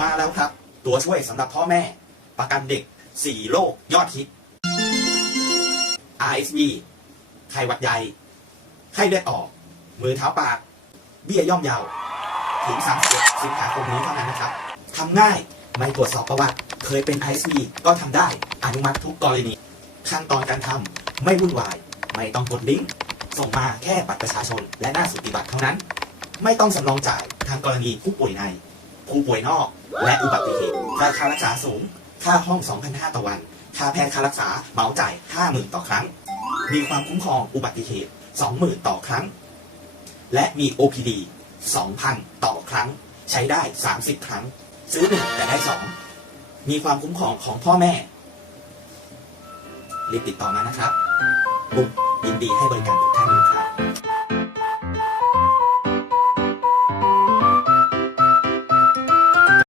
มาแล้วครับ ตัวช่วยสำหรับพ่อแม่ ประกันเด็ก 4 โรคยอดฮิต RSV ไข้หวัดใหญ่ ไข้เลือดออก มือเท้าปาก เบี้ยย่อมยาว ถึง 31 สิงหาคมนี้เท่านั้นนะครับทำง่าย ไม่ตรวจสอบประวัติ เคยเป็น RSV ก็ทำได้ อนุมัติทุกกรณี ขั้นตอนการทำไม่วุ่นวาย ไม่ต้องกดลิงก์ส่งมาแค่บัตรประชาชน และหน้าสุติบัตรเท่านั้น ไม่ต้องสำรองจ่ายทางกรณีผู้ป่วยใน ผู้ป่วยนอก และอุบัติเหตุราคารักษาสูง ค่าห้อง 2,500ต่อวัน ค่าแพทย์ค่ารักษาเหมาจ่าย 50,000 ต่อครั้ง มีความคุ้มครองอุบัติเหตุ 20,000 ต่อครั้ง และมี OPD 2,000 ต่อครั้ง ใช้ได้ 30 ครั้ง ซื้อ1แต่ได้ 2 มีความคุ้มครองของพ่อแม่ รีบติดต่อมานะครับบุ๊กยินดีให้บริการทุกท่านครับ